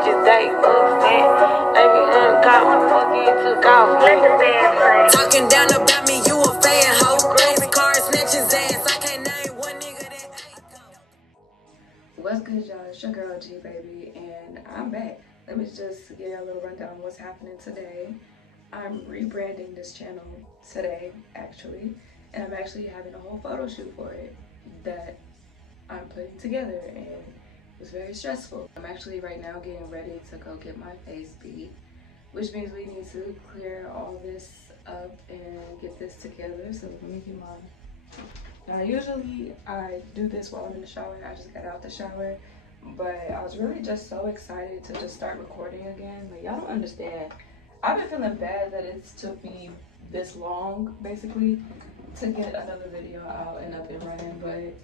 bitches they upset. They be got my fucking took off. Talking down about me, you a fan hoe. Crazy car snatches ass. I can't name one nigga that ain't go. What's good, y'all? It's your girl G baby, and I'm back. Let me just give you a little rundown on what's happening today. I'm rebranding this channel today, actually, and I'm actually having a whole photo shoot for it that I'm putting together, and it was very stressful. I'm actually right now getting ready to go get my face beat, which means we need to clear all this up and get this together. So let me get mine. Now usually I do this while I'm in the shower. I just got out the shower, but I was really just so excited to just start recording again. Like, y'all don't understand. I've been feeling bad that it's took me this long, basically, to get another video out and up and running. But,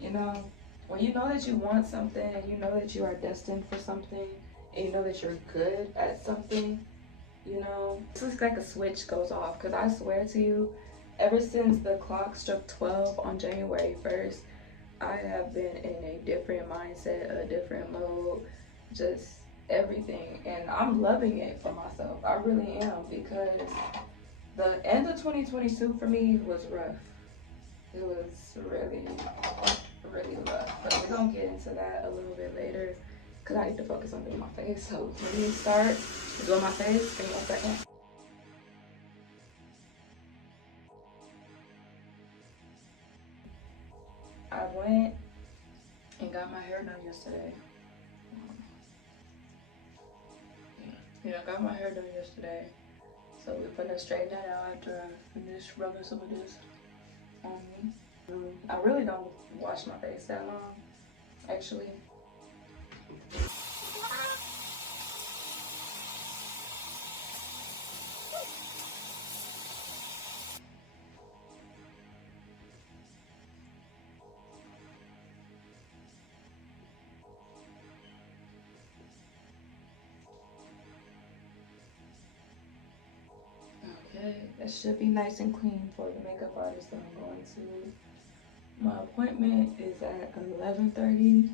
you know, when you know that you want something and you know that you are destined for something and you know that you're good at something, you know, it's just like a switch goes off. Because I swear to you, ever since the clock struck 12 on January 1st, I have been in a different mindset, a different mode, just everything, and I'm loving it for myself. I really am, because the end of 2022 for me was rough. It was really rough, but we're gonna get into that a little bit later because I need to focus on doing my face. So let me start doing my face. Give me 1 second. I went and got my hair done yesterday. Yeah, I got my hair done yesterday. So we're gonna straighten that out after I finish rubbing some of this on me. I really don't wash my face that long, actually. Okay, that should be nice and clean for the makeup artist that I'm going to. My appointment is at 11:30.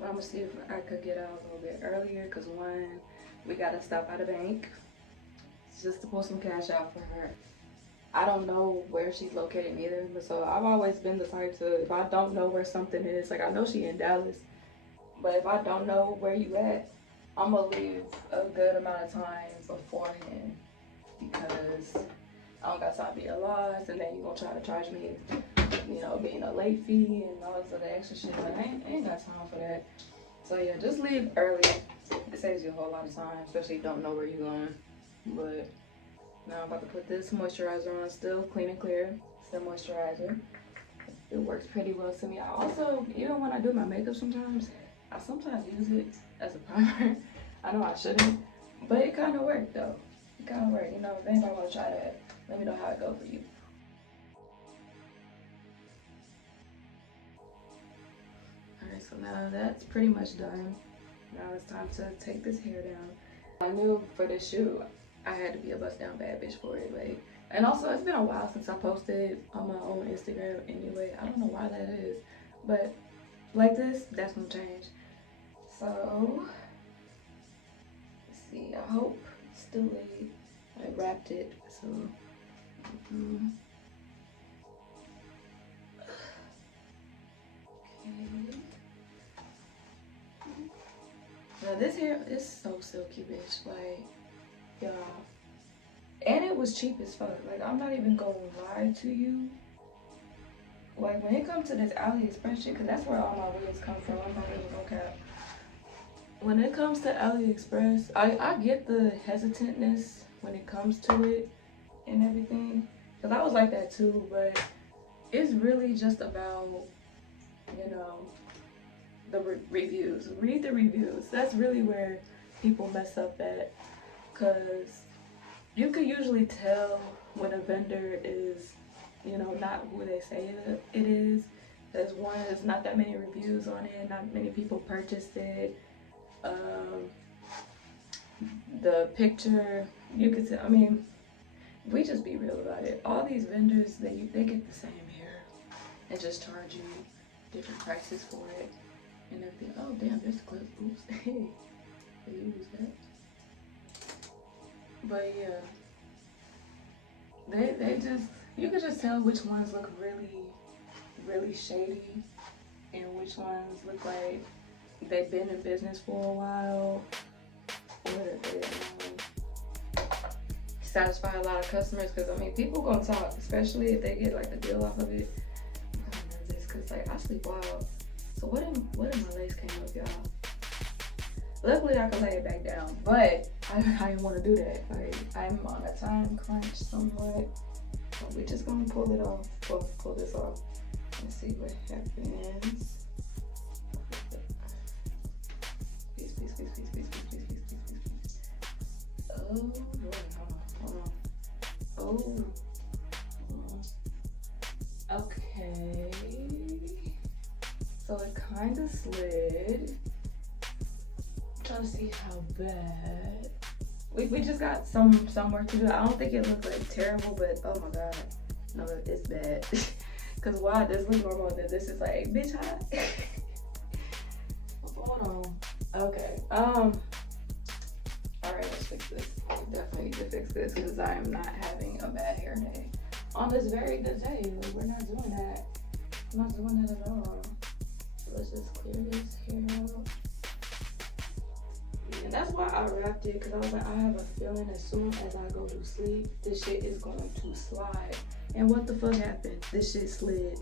I'm gonna see if I could get out a little bit earlier, because one, we gotta stop at a bank just to pull some cash out for her. I don't know where she's located either, but so I've always been the type to, if I don't know where something is, like I know she in Dallas, but if I don't know where you at, I'm gonna leave a good amount of time beforehand, because I don't got time to be lost, and then you gonna try to charge me, you know, being a late fee and all this other extra shit. Like, I ain't got time for that. So yeah, just leave early. It saves you a whole lot of time, especially if you don't know where you're going. But now I'm about to put this moisturizer on, still clean and clear, still moisturizer. It works pretty well to me. I also, even when I do my makeup sometimes use it as a primer. I know I shouldn't, but it kind of worked though. It kind of worked. You know, if anybody want to try that, let me know how it go for you. Alright, so now that's pretty much done. Now it's time to take this hair down. I knew for this shoot, I had to be a bust down bad bitch for it. Like, and also, it's been a while since I posted on my own Instagram anyway. I don't know why that is, but like this, that's gonna change. So, let's see, I hope it's still late. I wrapped it, so. Okay. Now this hair is so silky, bitch. Like, y'all. And it was cheap as fuck. Like, I'm not even gonna lie to you. Like, when it comes to this AliExpress shit, because that's where all my wigs come from. I'm not even gonna cap. When it comes to AliExpress, I get the hesitantness when it comes to it and everything. Because I was like that too, but it's really just about, you know, the reviews. Read the reviews. That's really where people mess up at. Because you can usually tell when a vendor is, you know, not who they say it is. There's one, there's not that many reviews on it, not many people purchased it. The picture, you could tell, I mean, we just be real about it. All these vendors, they get the same hair and just charge you different prices for it and everything. Oh damn, there's a clip. Oops. could use that. But yeah, they just, you could just tell which ones look really, really shady and which ones look like they've been in business for a while, or they satisfy a lot of customers. Because I mean, people gonna talk, especially if they get like the deal off of it. I'm kind of nervous because like I sleep wild. So what if my legs came up, y'all? Luckily I can lay it back down, but I didn't want to do that. Like, I'm on a time crunch somewhat. So we're just gonna pull it off, pull this off, and see what happens. Peace. Oh boy, hold on. Oh. Okay. So it kind of slid. Trying to see how bad. We just got some work to do. I don't think it looks like terrible, but oh my god, no, it's bad. Cause why this looks normal, then this is like bitch hot. Hold on. Okay. All right, let's fix this. We definitely need to fix this because I am not having a bad hair day on this very good day. Like, we're not doing that. I'm not doing that at all. So let's just clear this hair out. And that's why I wrapped it, because I was like, I have a feeling as soon as I go to sleep, this shit is going to slide. And what the fuck happened? This shit slid.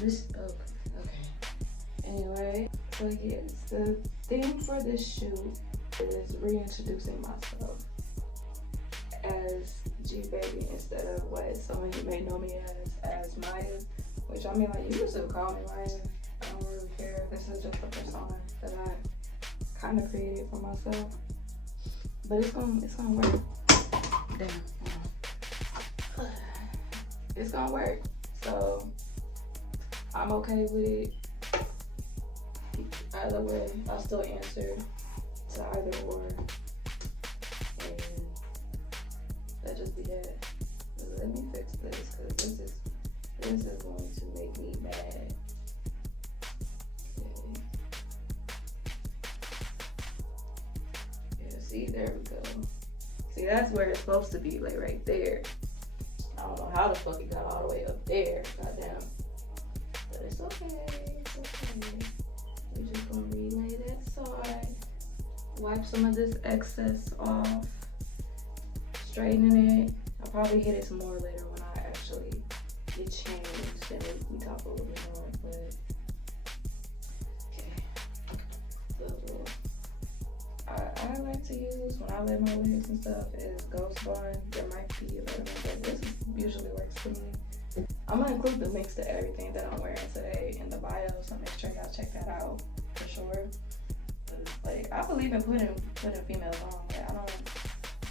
This, okay. Anyway, so yes, the theme for this shoot is reintroducing myself as G Baby instead of what some of you may know me as Maya. Which I mean, like, you can still call me Maya. I don't really care. This is just a persona that I kind of created for myself, but it's gonna work. Damn, it's gonna work. So I'm okay with it. Either way, I'll still answer to either or, and that just be that. Let me fix this because this is going to make me mad. See, there we go. See, that's where it's supposed to be, like right there. I don't know how the fuck it got all the way up there. Goddamn. But it's okay. It's okay. We're just gonna relay that side. Wipe some of this excess off. Straighten it. I'll probably hit it some more later when I actually get changed and we talk a little bit more. But okay. I like to use when I lay my wigs and stuff is Ghost Bond. There might be a better one, but this usually works for me. I'm gonna include the links to everything that I'm wearing today in the bio, so make sure y'all check that out for sure. Like, I believe in putting females on. Like, I don't,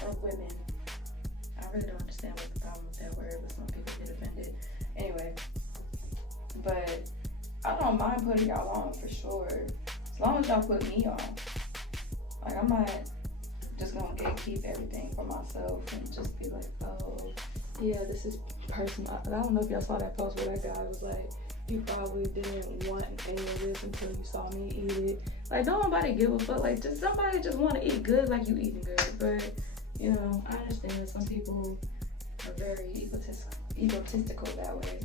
or women. I really don't understand what the problem with that word, but some people get offended. Anyway, but I don't mind putting y'all on for sure, as long as y'all put me on. Like, I'm not just gonna gatekeep everything for myself and just be like, oh, yeah, this is personal. I don't know if y'all saw that post where that guy was like, you probably didn't want any of this until you saw me eat it. Like, don't nobody give a fuck. Like, just somebody just want to eat good like you eating good. But, you know, I understand that some people are very egotistical that way.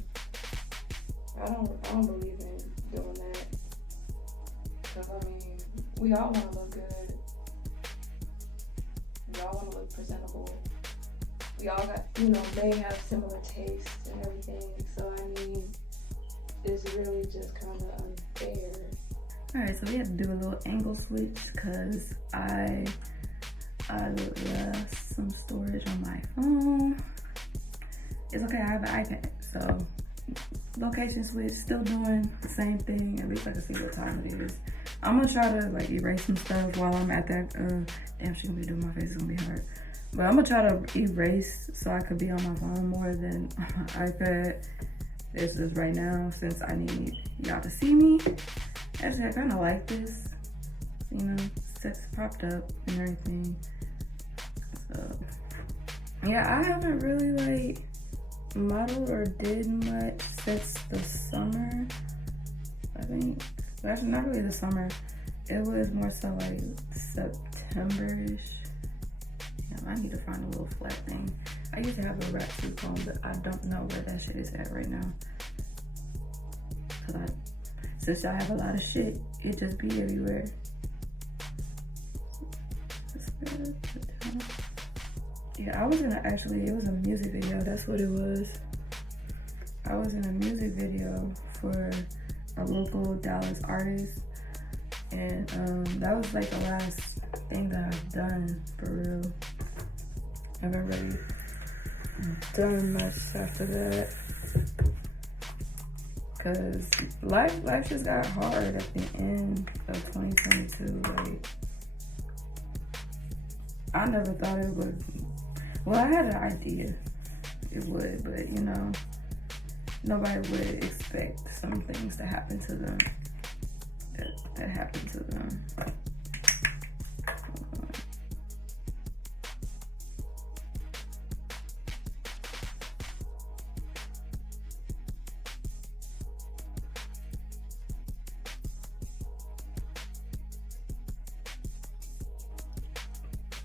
I don't believe in doing that. Because, I mean, we all want to look good. We all want to look presentable. We all got, you know, may have similar tastes and everything. So, I mean, it's really just kind of unfair. Alright, so we had to do a little angle switch because I left some storage on my phone. It's okay, I have an iPad, so location switch, still doing the same thing. At least I can see what time it is. I'm gonna try to like erase some stuff while I'm at that. Damn, she's gonna be doing my face, it's gonna be hard. But I'm gonna try to erase so I could be on my phone more than on my iPad. This is right now since I need y'all to see me. Actually, I kind of like this. You know, sets propped up and everything. So, yeah, I haven't really like modeled or did much since the summer. I think, actually not really the summer. It was more so like September. September-ish. Yeah, I need to find a little flat thing. I used to have a wrap suit comb, but I don't know where that shit is at right now. Since I have a lot of shit, it just be everywhere. Yeah, I was in it was a music video, that's what it was. I was in a music video for a local Dallas artist, and that was like the last thing that I've done for real. I haven't really done much after that, cause life just got hard at the end of 2022. Like, I never thought it would. Well, I had an idea it would, but you know, nobody would expect some things to happen to them that happened to them.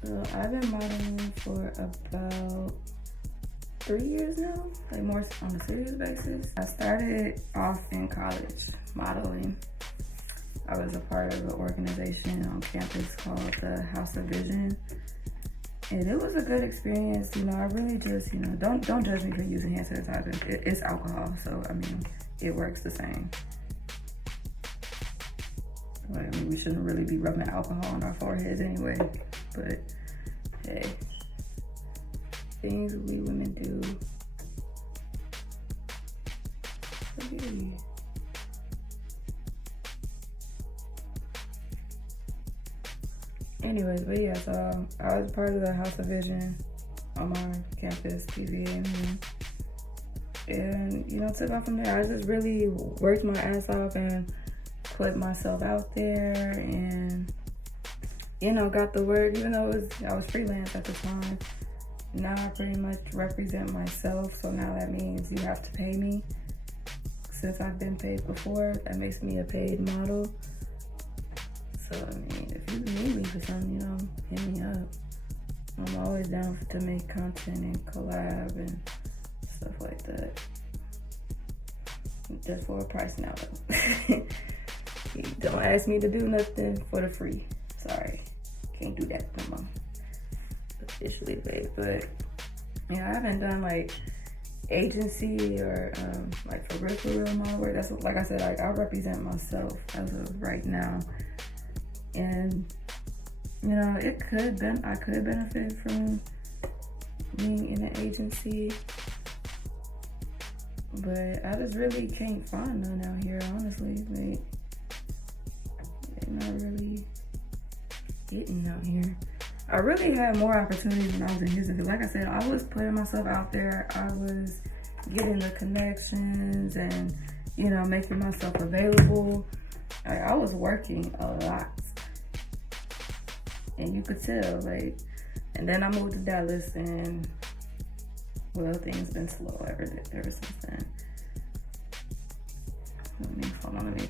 So I've been modeling for about 3 years now, like more on a serious basis. I started off in college modeling. I was a part of an organization on campus called the House of Vision. And it was a good experience. You know, I really just, you know, don't judge me for using hand sanitizer. It's alcohol, so I mean, it works the same. Like, I mean, we shouldn't really be rubbing alcohol on our foreheads anyway, but hey, things we women do. Okay. Anyways, but yeah, so I was part of the House of Vision on my campus, PVA, and you know, took off from there. I just really worked my ass off and put myself out there, and you know, got the word. Even though I was freelance at the time, now I pretty much represent myself. So now that means you have to pay me. Since I've been paid before, that makes me a paid model. So I mean, if you need me for something, you know, hit me up. I'm always down to make content and collab and stuff like that. Just for a price now, though. Don't ask me to do nothing for the free. Sorry, can't do that no more. Officially paid, but you know, I haven't done like agency or like for real model work. That's what, like I said, like I represent myself as of right now, and you know, I could benefit from being in an agency, but I just really can't find none out here, honestly. Like, they're not really getting out here. I really had more opportunities when I was in Houston, because like I said, I was putting myself out there. I was getting the connections and, you know, making myself available. I was working a lot, and you could tell, like, and then I moved to Dallas, and well, things been slow ever since then. Hold on, let me.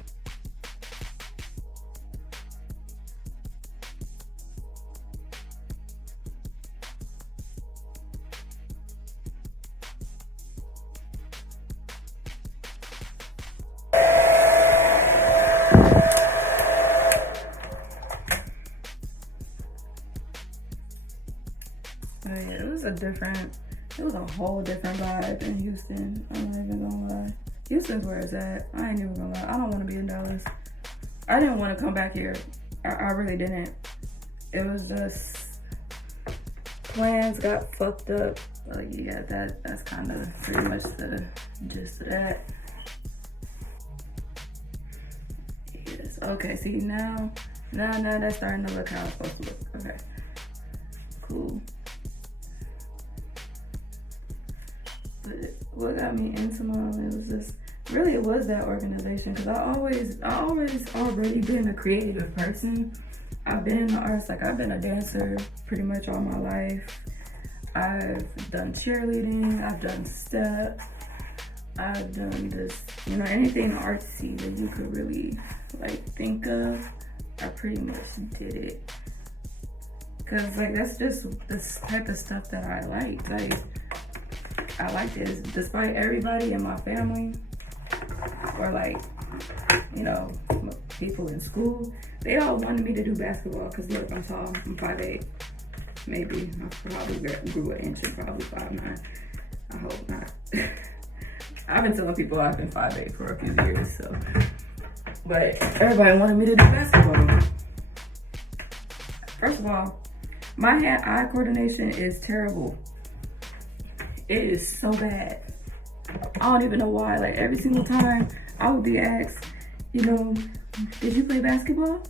It was a whole different vibe in Houston. I'm not even gonna lie. Houston's where it's at. I ain't even gonna lie. I don't want to be in Dallas. I didn't want to come back here. I really didn't. It was just plans got fucked up. Like, yeah, that's kind of pretty much the gist of that. Yes. Okay. See, now that's starting to look how it's supposed to look. Okay. Cool. What got me into modeling was just really, it was that organization, because I always already been a creative person. I've been in the arts, like I've been a dancer pretty much all my life. I've done cheerleading, I've done step, I've done this, you know, anything artsy that you could really like think of, I pretty much did it. Cause like that's just this type of stuff that I like. Like I like this, despite everybody in my family or like, you know, people in school, they all wanted me to do basketball. Cause look, I'm tall, I'm 5'8". Maybe I probably grew an inch and probably 5'9". I hope not. I've been telling people I've been 5'8" for a few years, so. But everybody wanted me to do basketball. First of all, my hand-eye coordination is terrible. It is so bad. I don't even know why. Like every single time I would be asked, you know, did you play basketball?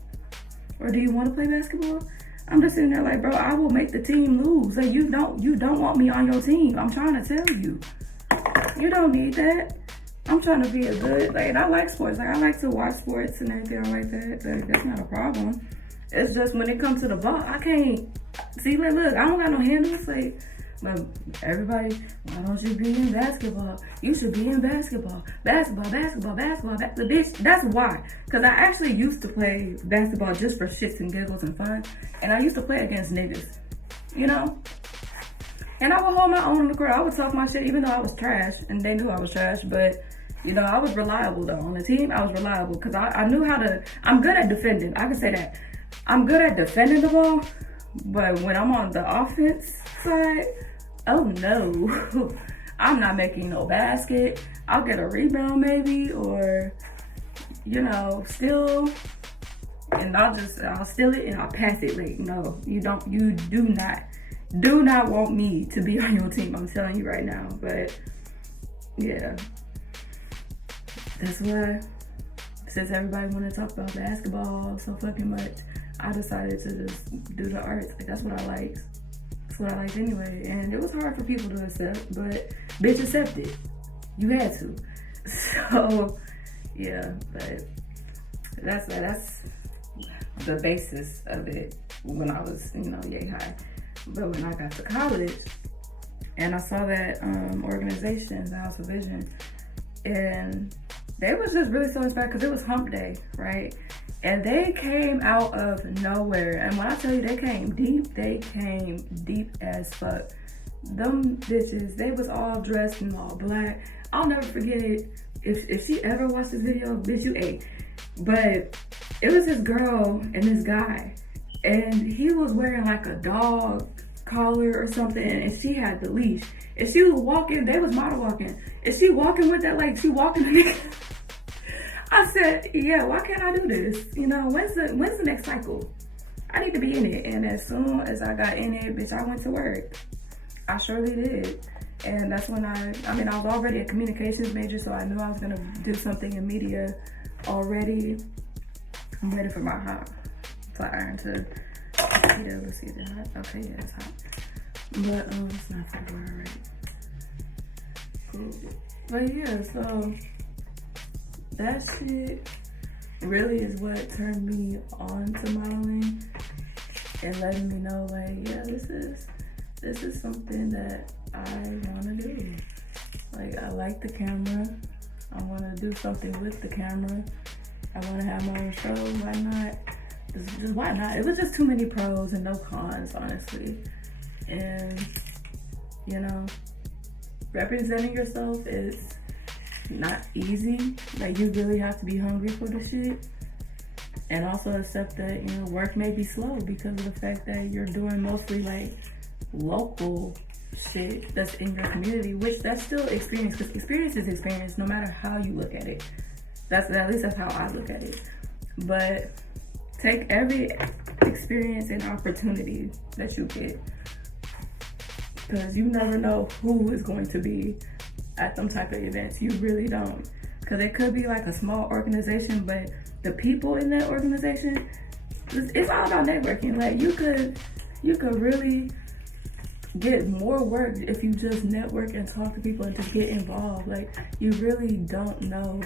Or do you want to play basketball? I'm just sitting there like, bro, I will make the team lose. Like you don't want me on your team. I'm trying to tell you. You don't need that. I'm trying to be a good, like, and I like sports. Like I like to watch sports and everything like that. But that's not a problem. It's just when it comes to the ball, I can't see. Like, look, I don't got no handles. Like, but everybody, why don't you be in basketball? You should be in basketball. Basketball. Bitch, that's why. Because I actually used to play basketball just for shits and giggles and fun. And I used to play against niggas, you know? And I would hold my own on the court. I would talk my shit even though I was trash. And they knew I was trash. But, you know, I was reliable though. On the team, I was reliable. Because I knew how to, I'm good at defending. I can say that. I'm good at defending the ball. But when I'm on the offense side, oh no, I'm not making no basket. I'll get a rebound maybe, or, you know, steal, and I'll steal it and I'll pass it. Like, no, you do not want me to be on your team. I'm telling you right now. But yeah, that's why, since everybody want to talk about basketball so fucking much, I decided to just do the arts. Like, that's what I liked. That's what I liked anyway. And it was hard for people to accept, but bitch accepted. You had to. So yeah, but that's the basis of it when I was, you know, yay high. But when I got to college and I saw that organization, the House of Vision, and they was just really so inspired because it was hump day, right? And they came out of nowhere. And when I tell you they came deep as fuck. Them bitches, they was all dressed in all black. I'll never forget it. If she ever watched this video, bitch, you ate. But it was this girl and this guy. And he was wearing like a dog collar or something. And she had the leash. And she was walking, they was model walking. And she walking with that, like, she walking the nigga. I said, yeah, why can't I do this? You know, when's the next cycle? I need to be in it. And as soon as I got in it, bitch, I went to work. I surely did. And that's when I was already a communications major, so I knew I was gonna do something in media already. I'm waiting for my hot flat iron to heat up. Let's see if it's hot. Okay, yeah, it's hot. But it's not for the right. Cool. But yeah, so that shit really is what turned me on to modeling and letting me know, like, yeah, this is something that I want to do. Like, I like the camera. I want to do something with the camera. I want to have my own show. Why not? Just why not? It was just too many pros and no cons, honestly. And, you know, representing yourself is not easy. Like, you really have to be hungry for the shit. And also accept that, you know, work may be slow because of the fact that you're doing mostly like local shit that's in your community, which that's still experience, because experience is experience no matter how you look at it. At least that's how I look at it. But take every experience and opportunity that you get, because you never know who is going to be at them type of events. You really don't. Because it could be like a small organization, but the people in that organization, it's all about networking. Like, you could really get more work if you just network and talk to people and just get involved. Like, you really don't know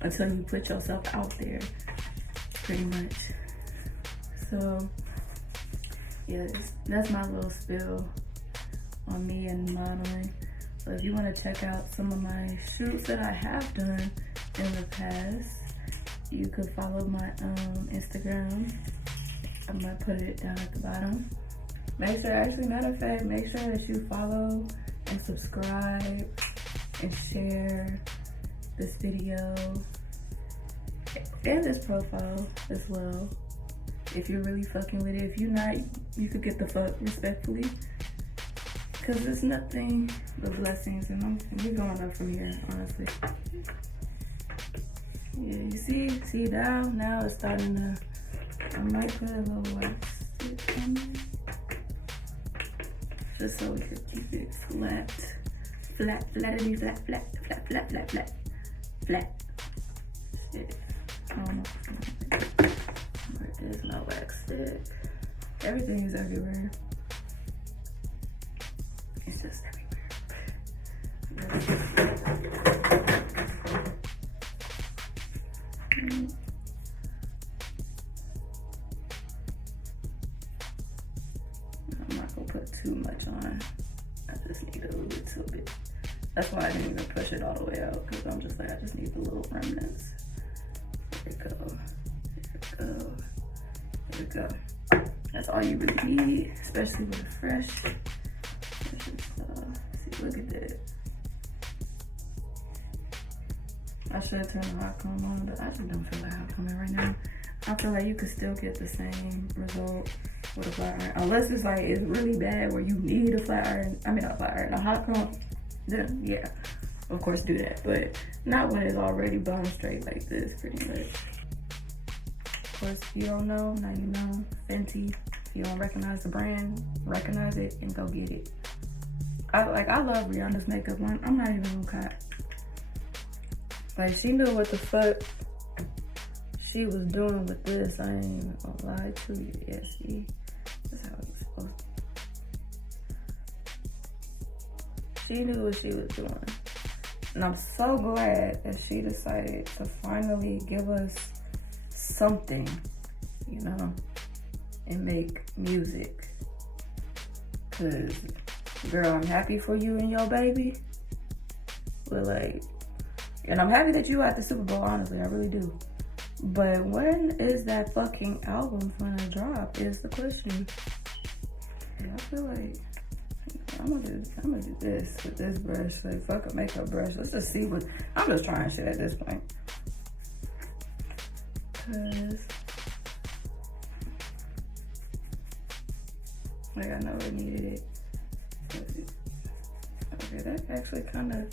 until you put yourself out there, pretty much. So yeah, that's my little spill on me and modeling. So if you want to check out some of my shoots that I have done in the past, you could follow my Instagram. I'm gonna put it down at the bottom. Make sure, actually, matter of fact, make sure that you follow and subscribe and share this video and this profile as well. If you're really fucking with it. If you're not, you could get the fuck respectfully. Cause it's nothing but blessings, and we're going up from here, honestly. Yeah, you see now it's starting to, I might put a little wax stick on there. Just so we could keep it flat. Flatty, flat. Shit. I don't know. There's no wax stick. Everything is everywhere. It's just everywhere. I'm not gonna put too much on. I just need a little bit. That's why I didn't even push it all the way out, because I'm just like, I just need the little remnants. There we go. There we go. That's all you really need, especially with a fresh. See, look at that. I should turn the hot comb on, but I just don't feel like hot combing right now. I feel like you could still get the same result with a flat iron, unless it's like it's really bad where you need a flat iron. I mean, not a flat iron, a hot comb. Then yeah, of course do that, but not when it's already bone straight like this, pretty much. Of course, if you don't know, now you know. Fenty. If you don't recognize the brand, recognize it and go get it. I love Rihanna's makeup line. I'm not even gonna cut. Like, she knew what the fuck she was doing with this. I ain't even gonna lie to you. Yeah, see, that's how it's supposed to be. She knew what she was doing. And I'm so glad that she decided to finally give us something, you know, and make music. Cause girl, I'm happy for you and your baby. But like, and I'm happy that you at the Super Bowl, honestly, I really do. But when is that fucking album gonna drop is the question. And I feel like I'm gonna do this with this brush. Like, fuck a makeup brush. Let's just see what, I'm just trying shit at this point. Cause like, I know it needed it. Okay, that actually kind of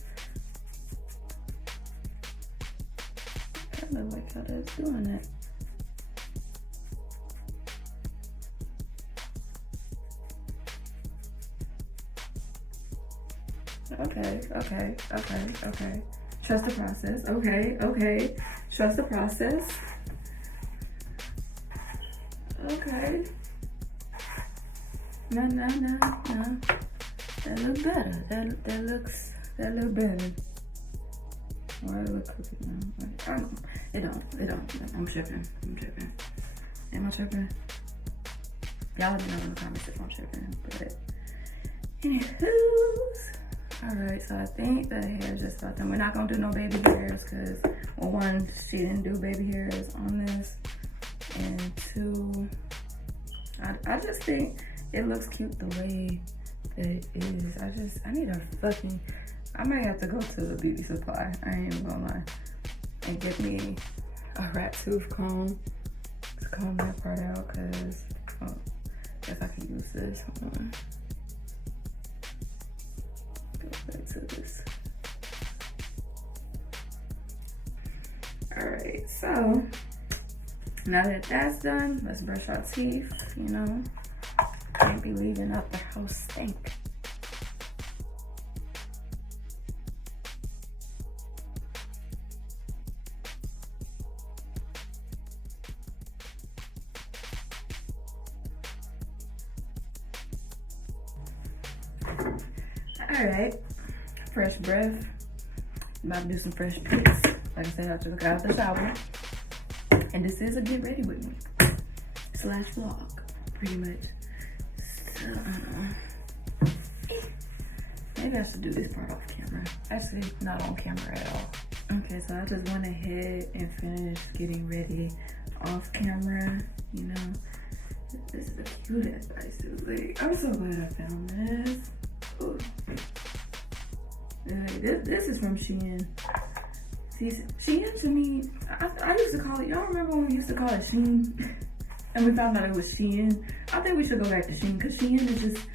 like how that's doing it. Okay. Trust the process. Okay. Trust the process. Okay. No. That look better. That looks better. Why do I look crooked now? I don't know. It don't. I'm tripping. Am I tripping? Y'all let me know in the comments if I'm tripping. But anywho's. Alright, so I think the hair is just about done. We're not gonna do no baby hairs because, well, one, she didn't do baby hairs on this. And two, I just think it looks cute the way that it is. I need a fucking, I might have to go to the beauty supply, I ain't even gonna lie, and get me a rat tooth comb to comb that part out, because I guess I can use this. Hold on. Go back to this. Alright, so now that that's done, let's brush our teeth, you know. Can't be leaving out the house stink. Alright, fresh breath. About to do some fresh pics. Like I said, I just got out the shower. And this is a get ready with me / vlog, pretty much. So, maybe I should do this part off camera. Actually, not on camera at all. Okay, so I just went ahead and finished getting ready off camera, you know. This is a cute ass bodysuit. Like, I'm so glad I found this. Ooh. Like, this is from Shein. See, Shein to me, I used to call it, y'all remember when we used to call it Shein? And we found out it was Shein. I think we should go back to Shein, because Shein is just,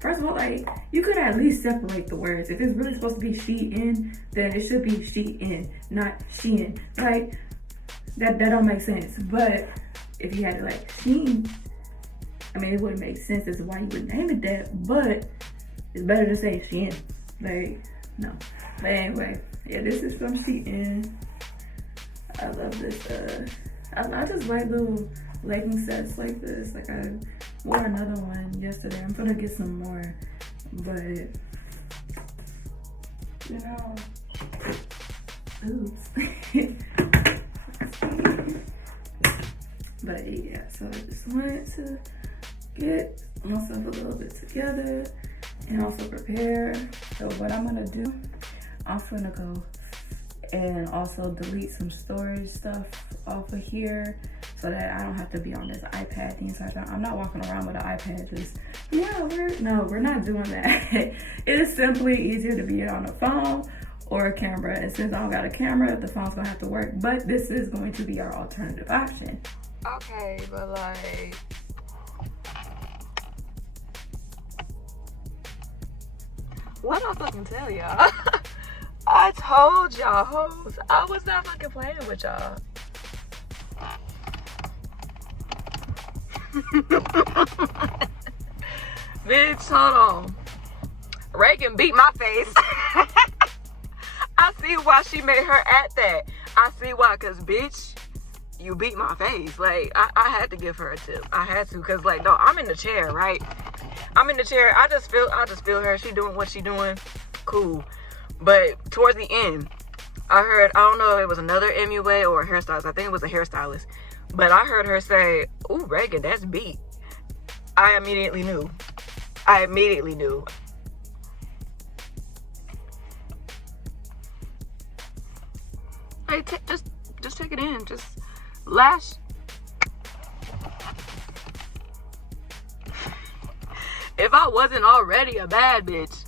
first of all, like, you could at least separate the words. If it's really supposed to be Shein, then it should be Shein, not Shein. Like, that don't make sense. But if you had it like Shein, I mean, it wouldn't make sense as to why you would name it that, but it's better to say Shein. Like, no. But anyway, yeah, this is from Shein. I love this. I just like little legging sets like this. Like, I wore another one yesterday. I'm gonna get some more, but you know, oops. But yeah, so I just wanted to get myself a little bit together and also prepare. So what I'm gonna do, I'm gonna go and also delete some storage stuff off of here so that I don't have to be on this iPad the entire time. I'm not walking around with an iPad just, yeah, we're not doing that. It is simply easier to be on a phone or a camera. And since I don't got a camera, the phone's gonna have to work. But this is going to be our alternative option. Okay, but like, what I fucking tell y'all? I told y'all hoes, I was not fucking playing with y'all. Bitch, hold on. Reagan beat my face. I see why she made her at that. I see why, cause bitch, you beat my face. Like, I had to give her a tip. I had to, cause like, no, I'm in the chair, right? I'm in the chair. I just feel her. She doing what she doing. Cool. But towards the end, I heard, I don't know if it was another MUA or a hairstylist. I think it was a hairstylist. But I heard her say, ooh, Reagan, that's beat. I immediately knew. Hey, just take it in. Just lash. If I wasn't already a bad bitch,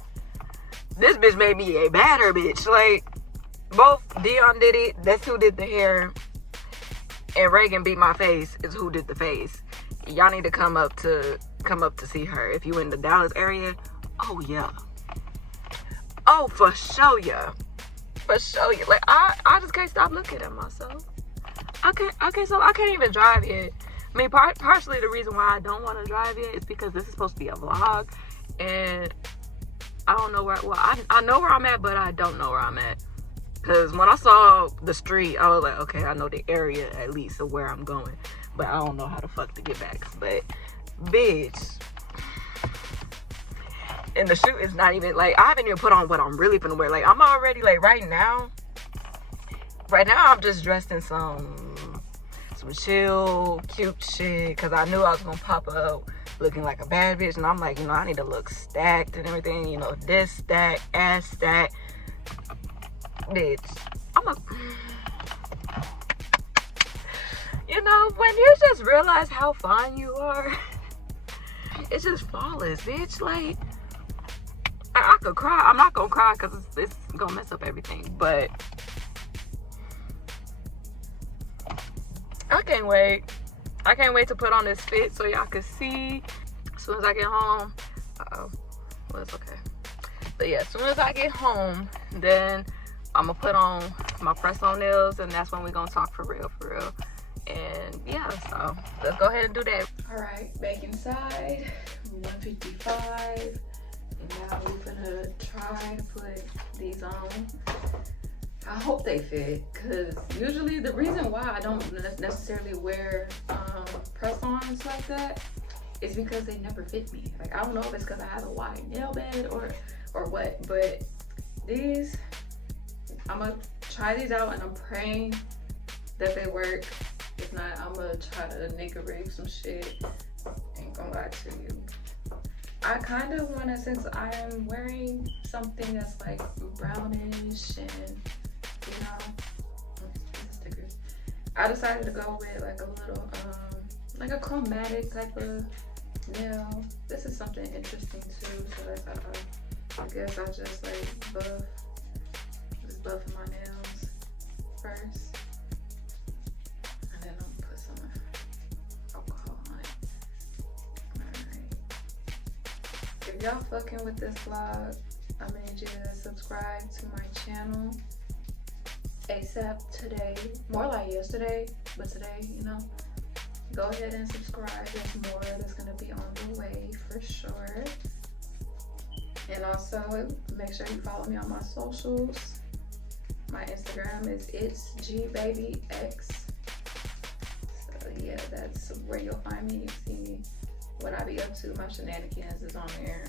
this bitch made me a badder bitch. Like, both Dion did it. That's who did the hair. And Reagan beat my face is who did the face. Y'all need to come up to see her. If you in the Dallas area, oh yeah. Oh, for sure, yeah. For sure, yeah. Like, I just can't stop looking at myself. I can't even drive yet. I mean, partially the reason why I don't want to drive yet is because this is supposed to be a vlog, and I don't know where, well, I know where I'm at, but I don't know where I'm at. Because when I saw the street, I was like, okay, I know the area at least of where I'm going. But I don't know how the fuck to get back. But, bitch. And the shoot is not even, like, I haven't even put on what I'm really gonna wear. Like, I'm already, like, right now, I'm just dressed in some chill, cute shit. Because I knew I was gonna pop up looking like a bad bitch. And I'm like, you know, I need to look stacked and everything. You know, this stack, ass stack. Bitch, you know, when you just realize how fine you are, it's just flawless, bitch. Like, I could cry. I'm not gonna cry because it's gonna mess up everything, but I can't wait to put on this fit so y'all can see as soon as I get home. Well, it's okay, but yeah, as soon as I get home, then I'm gonna put on my press-on nails, and that's when we're gonna talk for real. And yeah, so let's go ahead and do that. All right, back inside, 155. And now we're gonna try to put these on. I hope they fit, because usually the reason why I don't necessarily wear press-ons like that is because they never fit me. Like, I don't know if it's because I have a wide nail bed or what, but these, I'm gonna try these out, and I'm praying that they work. If not, I'm gonna try to nigga rig some shit. Ain't gonna lie to you. I kind of wanna, since I'm wearing something that's like brownish and, you know, stickers, I decided to go with like a little like a chromatic type of nail. This is something interesting too, so that's I guess I'll just like buff my nails first, and then I'm gonna put some alcohol on it. Alright. If y'all fucking with this vlog, I'm gonna need you to subscribe to my channel ASAP today. More like yesterday, but today, you know. Go ahead and subscribe. There's more that's gonna be on the way for sure. And also make sure you follow me on my socials. My Instagram is itsgbabyx. So yeah, that's where you'll find me. You see what I be up to. My shenanigans is on there.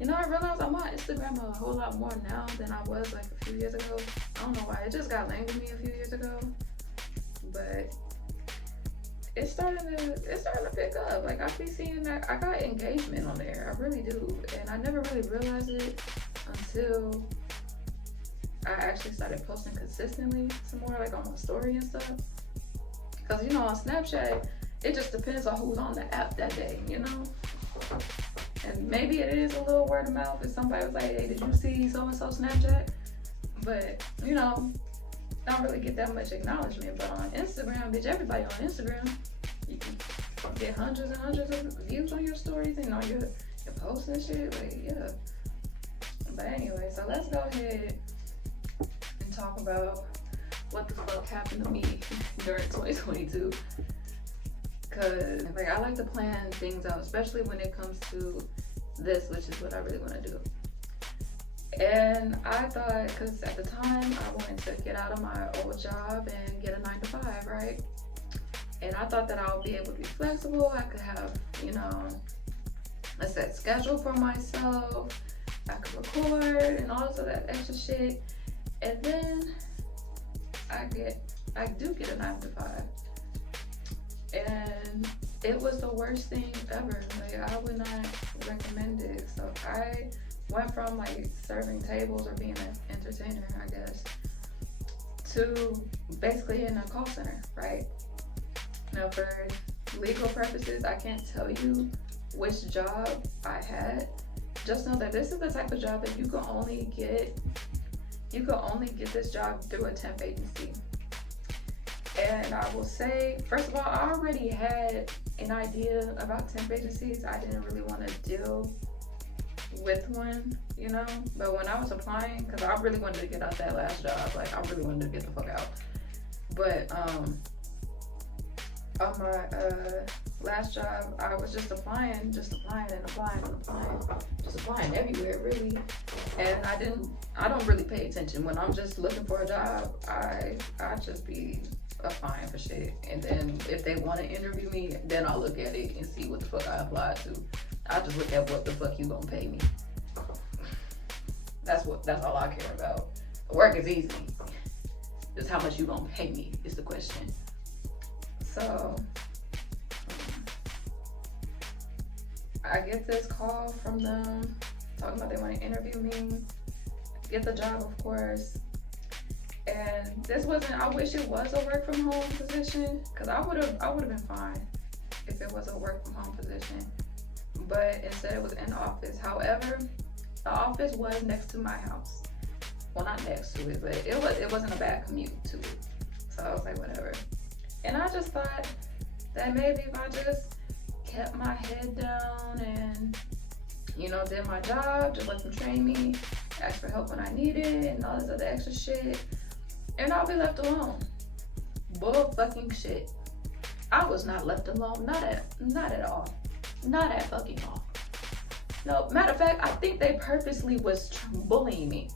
You know, I realized I'm on Instagram a whole lot more now than I was like a few years ago. I don't know why. It just got lame to me a few years ago. But it's starting to pick up. Like I be seeing that I got engagement on there. I really do. And I never really realized it until I actually started posting consistently some more, like on my story and stuff. Cause you know, on Snapchat, it just depends on who's on the app that day, you know? And maybe it is a little word of mouth if somebody was like, hey, did you see so-and-so Snapchat? But, you know, don't really get that much acknowledgement. But on Instagram, bitch, everybody on Instagram, you can get hundreds and hundreds of views on your stories and on your posts and shit. Like, yeah. But anyway, so let's go ahead and talk about what the fuck happened to me during 2022. Cause like I like to plan things out, especially when it comes to this, which is what I really want to do. And I thought, cause at the time I wanted to get out of my old job and get a 9-to-5, right? And I thought that I would be able to be flexible. I could have, you know, a set schedule for myself. I could record and all this other extra shit. And then I do get a 9-to-5. And it was the worst thing ever. Like I would not recommend it. So I went from like serving tables or being an entertainer, I guess, to basically in a call center, right? Now for legal purposes, I can't tell you which job I had. Just know that this is the type of job that you can only get this job through a temp agency. And I will say, first of all, I already had an idea about temp agencies. I didn't really want to deal with one, you know? But when I was applying, because I really wanted to get out that last job, like I really wanted to get the fuck out. But on my last job, I was just applying everywhere, really. And I don't really pay attention. When I'm just looking for a job, I just be applying for shit, and then if they want to interview me, then I'll look at it and see what the fuck I applied to. I just look at what the fuck you gonna pay me. That's all I care about. Work is easy. Just how much you gonna pay me is the question. So I get this call from them talking about they want to interview me, get the job, of course. And this wasn't, I wish it was a work from home position, because I would have been fine if it was a work from home position. But instead it was in the office. However, the office was next to my house. Well, not next to it, but it wasn't a bad commute to it. So I was like, whatever. And I just thought that maybe if I just kept my head down and, you know, did my job, just let them train me, ask for help when I need it, and all this other extra shit, and I'll be left alone. Bull fucking shit. I was not left alone. Not at all. Not at fucking all. No, matter of fact, I think they purposely was bullying me.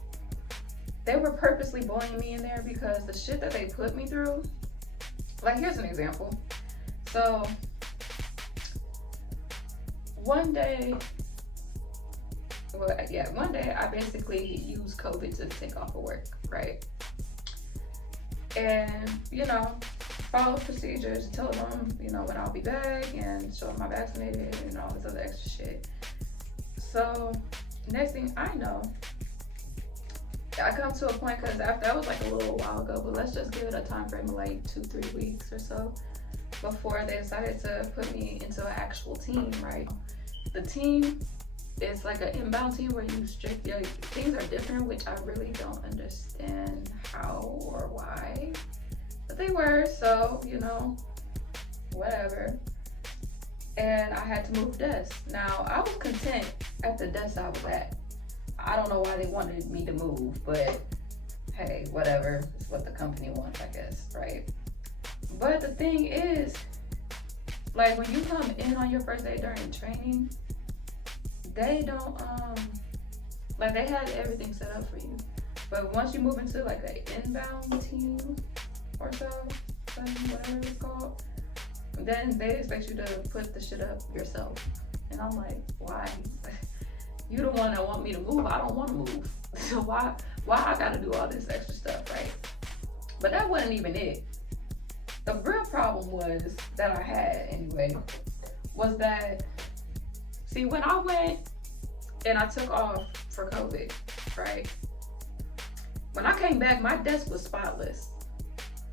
They were purposely bullying me in there because the shit that they put me through. Like, here's an example. So, one day I basically used COVID to take off of work, right? And, you know, follow procedures, tell them, you know, when I'll be back and show them I'm vaccinated and all this other extra shit. So, next thing I know, I come to a point, because after that was like a little while ago, but let's just give it a time frame of like 2-3 weeks or so. before they decided to put me into an actual team, right? The team is like an inbound team where you strict, like, things are different, which I really don't understand how or why, but they were, so, you know, whatever. And I had to move desks. Now, I was content at the desk I was at. I don't know why they wanted me to move, but hey, whatever. It's what the company wants, I guess, right? But the thing is, like, when you come in on your first day during training, they don't, like, they had everything set up for you. But once you move into like an inbound team or so, whatever it's called, then they expect you to put the shit up yourself. And I'm like, why? You the one that want me to move. I don't want to move. So why I gotta do all this extra stuff, right? But that wasn't even it. The real problem was that I had anyway, was that, see, when I went and I took off for COVID, right? When I came back, my desk was spotless.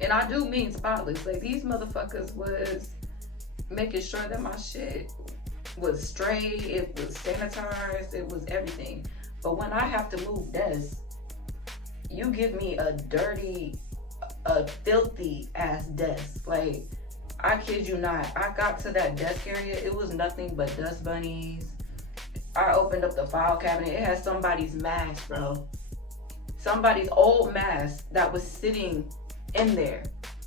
And I do mean spotless. Like, these motherfuckers was making sure that my shit was straight, it was sanitized, it was everything. But when I have to move desks, you give me a dirty, a filthy ass desk. Like, I kid you not, I got to that desk area, it was nothing but dust bunnies. I opened up the file cabinet, it had somebody's mask, bro. Somebody's old mask that was sitting in there,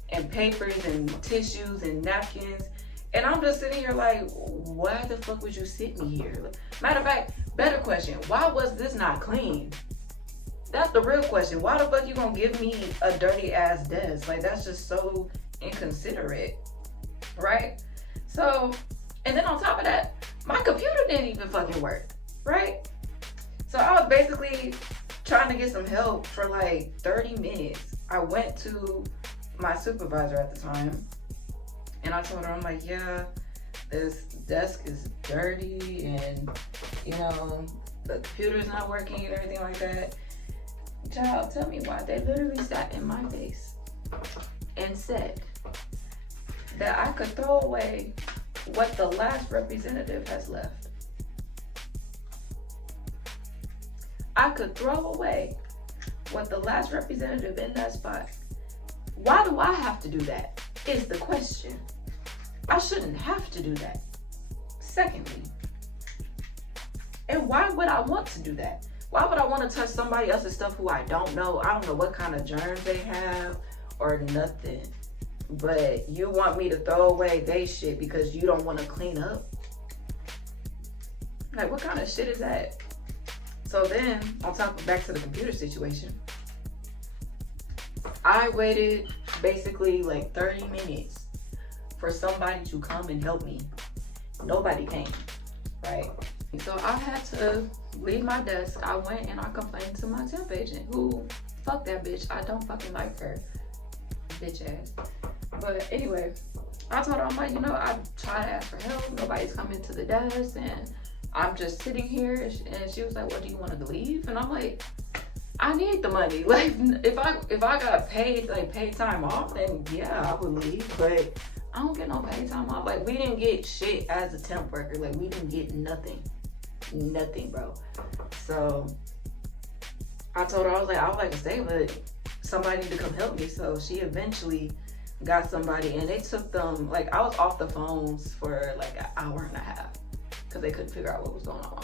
and papers and tissues and napkins. And I'm just sitting here like, why the fuck would you sit me here? Matter of fact, better question, why was this not clean? That's the real question. Why the fuck you gonna give me a dirty ass desk? Like, that's just so inconsiderate, right? So, and then on top of that, my computer didn't even fucking work, right? So I was basically trying to get some help for like 30 minutes. I went to my supervisor at the time and I told her, I'm like, yeah, this desk is dirty and, you know, the computer's not working and everything like that. Child, tell me why. They literally sat in my face and said that I could throw away what the last representative has left. I could throw away what the last representative in that spot. Why do I have to do that? Is the question. I shouldn't have to do that. Secondly, and why would I want to do that? Why would I want to touch somebody else's stuff who I don't know? I don't know what kind of germs they have or nothing. But you want me to throw away they shit because you don't want to clean up? Like, what kind of shit is that? So then, on top of back to the computer situation, I waited basically like 30 minutes for somebody to come and help me. Nobody came, right? So I had to leave my desk. I went and I complained to my temp agent, who, fuck that bitch. I don't fucking like her, bitch ass. But anyway, I told her, I'm like, you know, I tried to ask for help. Nobody's coming to the desk and I'm just sitting here. And she was like, well, do you want to leave? And I'm like, I need the money. Like, if I got paid, like paid time off, then yeah, I would leave. But I don't get no paid time off. Like, we didn't get shit as a temp worker. Like, we didn't get nothing, bro. So I told her, I was like to stay, but somebody need to come help me. So she eventually got somebody, and they took them, like, I was off the phones for like an hour and a half because they couldn't figure out what was going on.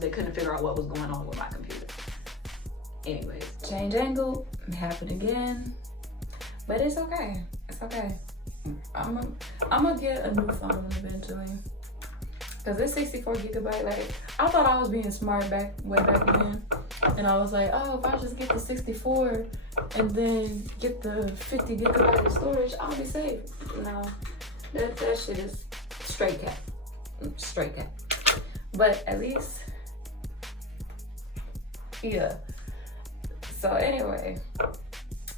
They couldn't figure out what was going on with my computer. Anyways, change angle, happened again, but it's okay. It's okay. I'm gonna get a new phone eventually, cause this 64 gigabyte, like, I thought I was being smart way back then, and I was like, oh, if I just get the 64 and then get the 50 gigabyte of storage, I'll be safe. No, that shit is straight cap. But at least, yeah. So anyway,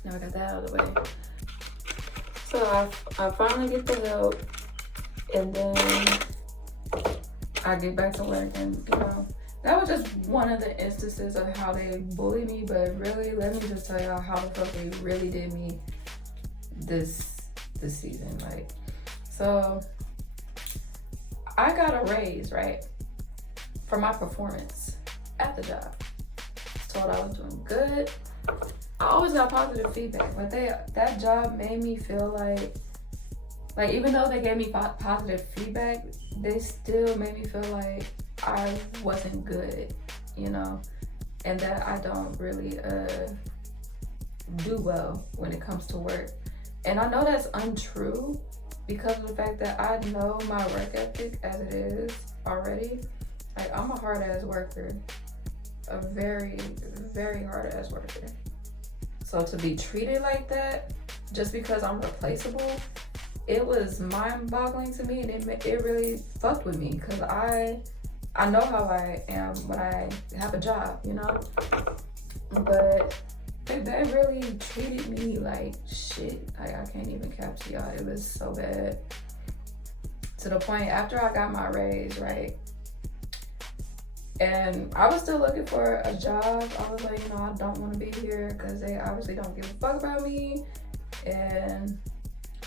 now I got that out of the way. So I finally get the help, and then I get back to work, and you know, that was just one of the instances of how they bullied me. But really, let me just tell y'all how the fuck they really did me this this season. Like, so I got a raise, right, for my performance at the job. I was told I was doing good. I always got positive feedback, but that job made me feel like even though they gave me positive feedback, they still made me feel like I wasn't good, you know, and that I don't really do well when it comes to work. And I know that's untrue because of the fact that I know my work ethic as it is already. Like, I'm a hard ass worker, a very, very hard ass worker. So to be treated like that just because I'm replaceable, it was mind-boggling to me, and it really fucked with me because I know how I am when I have a job, you know? But they really treated me like shit. I can't even capture y'all. It was so bad. To the point after I got my raise, right? And I was still looking for a job. I was like, you know, I don't want to be here because they obviously don't give a fuck about me. And,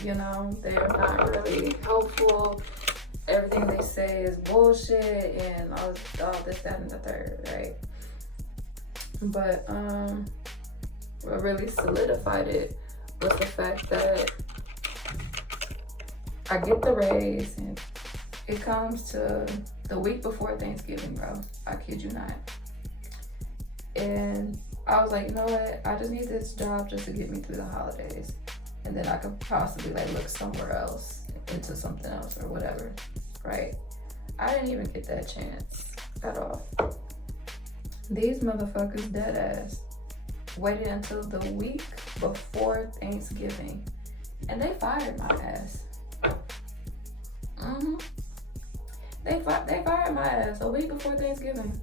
you know, they're not really helpful. Everything they say is bullshit and all this, that, and the third, right? But what really solidified it was the fact that I get the raise and it comes to the week before Thanksgiving, bro. I kid you not. And I was like, you know what? I just need this job just to get me through the holidays. And then I could possibly like look somewhere else, into something else or whatever, right? I didn't even get that chance at all. These motherfuckers dead ass waited until the week before Thanksgiving and they fired my ass. They fired my ass a week before Thanksgiving.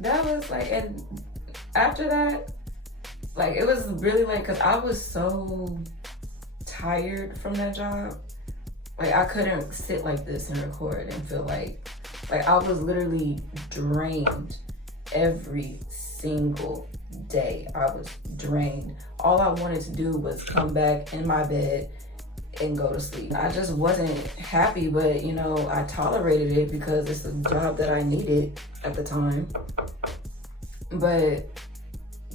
That was like, and after that, like, it was really like, cause I was so tired from that job. Like, I couldn't sit like this and record and feel like I was literally drained every single day. I was drained. All I wanted to do was come back in my bed and go to sleep. I just wasn't happy, but you know, I tolerated it because it's the job that I needed at the time. But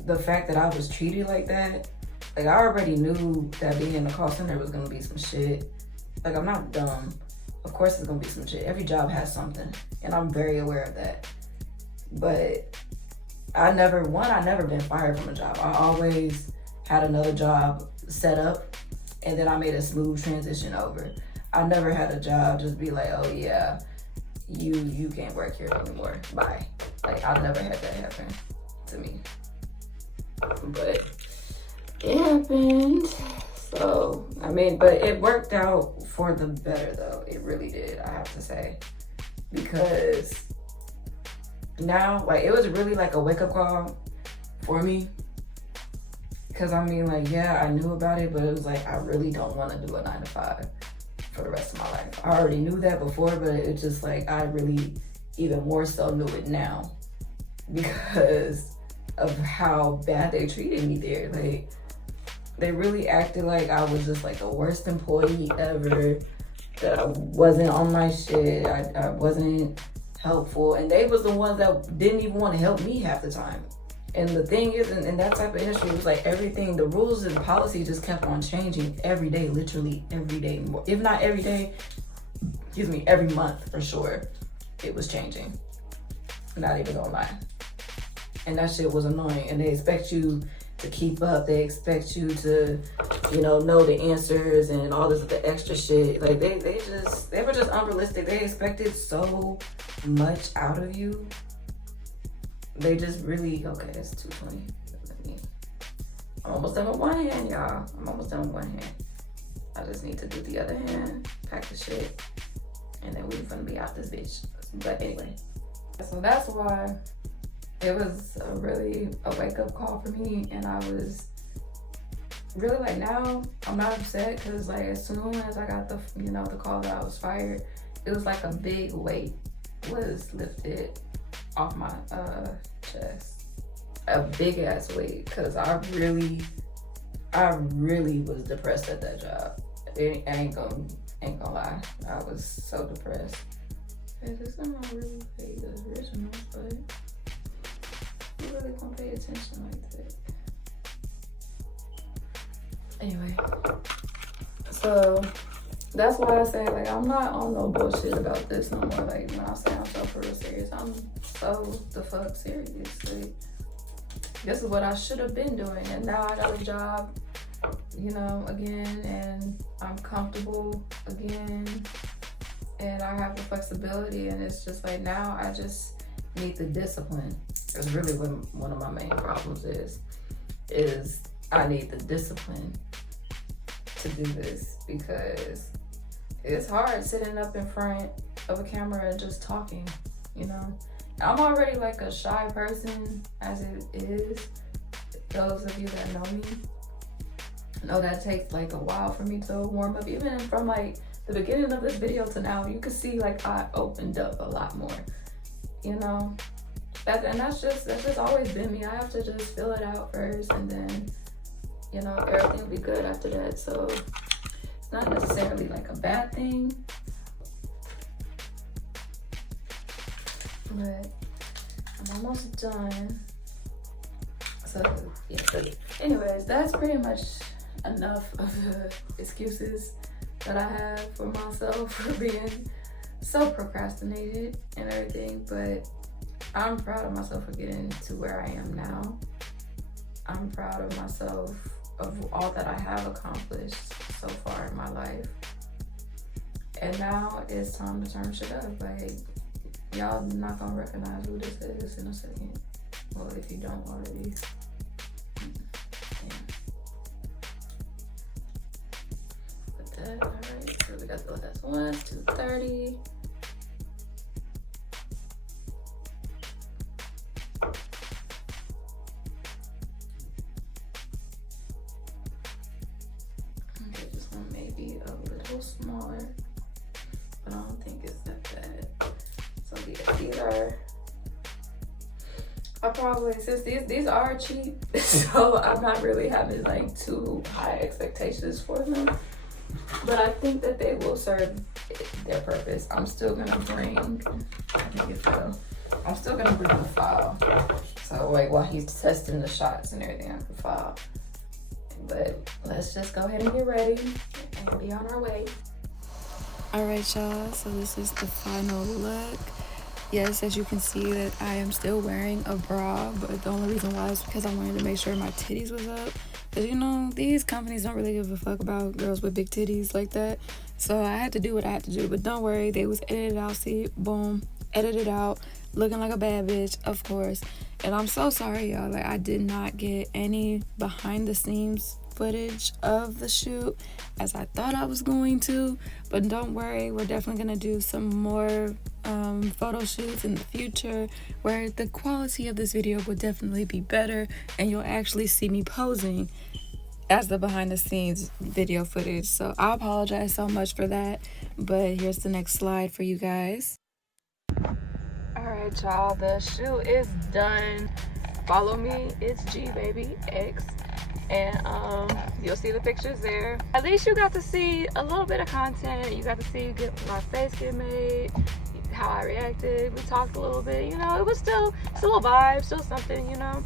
the fact that I was treated like that, like, I already knew that being in the call center was gonna be some shit. Like, I'm not dumb. Of course it's gonna be some shit. Every job has something, and I'm very aware of that. But I never been fired from a job. I always had another job set up, and then I made a smooth transition over. I never had a job just be like, oh yeah, you can't work here anymore, bye. Like, I never had that happen to me. But it happened. So, I mean, but it worked out for the better though. It really did, I have to say. Because now, like, it was really like a wake-up call for me. Because I mean, like, yeah, I knew about it, but it was like, I really don't want to do a 9 to 5 for the rest of my life. I already knew that before, but it's just like, I really even more so knew it now because of how bad they treated me there. Like, they really acted like I was just like the worst employee ever, that I wasn't on my shit, I wasn't helpful, and they was the ones that didn't even want to help me half the time. And the thing is, in that type of industry, it was like everything, the rules and policy just kept on changing every day, literally every day. If not every day, excuse me, every month for sure, it was changing. Not even gonna lie. And that shit was annoying. And they expect you to keep up. They expect you to, you know the answers and all this the extra shit. Like, they were just unrealistic. They expected so much out of you. They just really, okay, it's 2:20. I'm almost done with one hand, y'all. I'm almost done with one hand. I just need to do the other hand, pack the shit, and then we're gonna be out this bitch. But anyway, so that's why it was really a wake-up call for me, and I was really like, now I'm not upset because like as soon as I got the the call that I was fired, it was like a big weight was lifted off my chest, a big ass weight, because I really I really was depressed at that job. I ain't gonna lie. I was so depressed. It's not really pay the original, but you really gonna pay attention like that. Anyway, so that's why I say, like, I'm not on no bullshit about this no more. Like, when I say I'm so for real serious, I'm so the fuck serious. Like, this is what I should have been doing, and now I got a job, you know, again, and I'm comfortable again, and I have the flexibility, and it's just like, now I just need the discipline. It's really what one of my main problems is I need the discipline to do this, because it's hard sitting up in front of a camera and just talking, you know. I'm already like a shy person as it is. Those of you that know me know that takes like a while for me to warm up. Even from like the beginning of this video to now, you can see like I opened up a lot more, you know. That's just always been me. I have to just fill it out first, and then, you know, everything will be good after that. So it's not necessarily like a bad thing, but I'm almost done. So yeah, but anyways, that's pretty much enough of the excuses that I have for myself for being so procrastinated and everything. But I'm proud of myself for getting to where I am now. I'm proud of myself of all that I have accomplished so far in my life. And now it's time to turn shit up. Like, y'all not gonna recognize who this is in a second. Well, if you don't already. Yeah. Put that, all right. So we got the last one, 230. Okay, this one may be a little smaller, but I don't think it's that bad. So yeah, these are, I probably, since these are cheap, so I'm not really having like too high expectations for them. But I think that they will serve their purpose. I'm still gonna bring, I think it's I'm still gonna bring the file. So like while he's testing the shots and everything, I can file. But let's just go ahead and get ready and be on our way. All right, y'all, so this is the final look. Yes, as you can see that I am still wearing a bra, but the only reason why is because I wanted to make sure my titties was up. Because, you know, these companies don't really give a fuck about girls with big titties like that. So I had to do what I had to do. But don't worry, they was edited out. See, boom, edited out, looking like a bad bitch, of course. And I'm so sorry, y'all. Like, I did not get any behind the scenes footage of the shoot as I thought I was going to. But don't worry, we're definitely going to do some more photo shoots in the future where the quality of this video will definitely be better, and you'll actually see me posing as the behind the scenes video footage. So I apologize so much for that, but here's the next slide for you guys. All right, y'all, the shoot is done. Follow me, it's G baby X, and you'll see the pictures there. At least you got to see a little bit of content. You got to see my face get made, how I reacted. We talked a little bit, you know. It was still a vibe, still something, you know.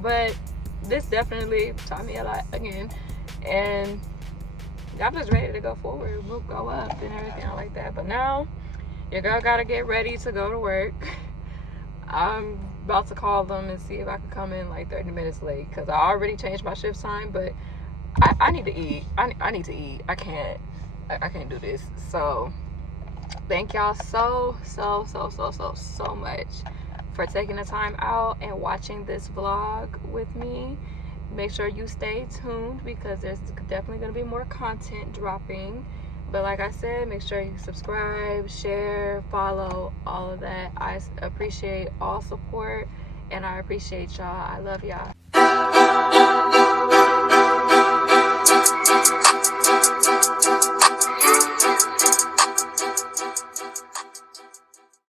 But this definitely taught me a lot again, and I'm just ready to go forward. We'll go up and everything like that. But now your girl gotta get ready to go to work. I'm about to call them and see if I can come in like 30 minutes late, because I already changed my shift time, but I need to eat. I need to eat. I can't do this. So thank y'all so much for taking the time out and watching this vlog with me. Make sure you stay tuned, because there's definitely going to be more content dropping. But like I said, make sure you subscribe, share, follow, all of that. I appreciate all support, and I appreciate y'all. I love y'all.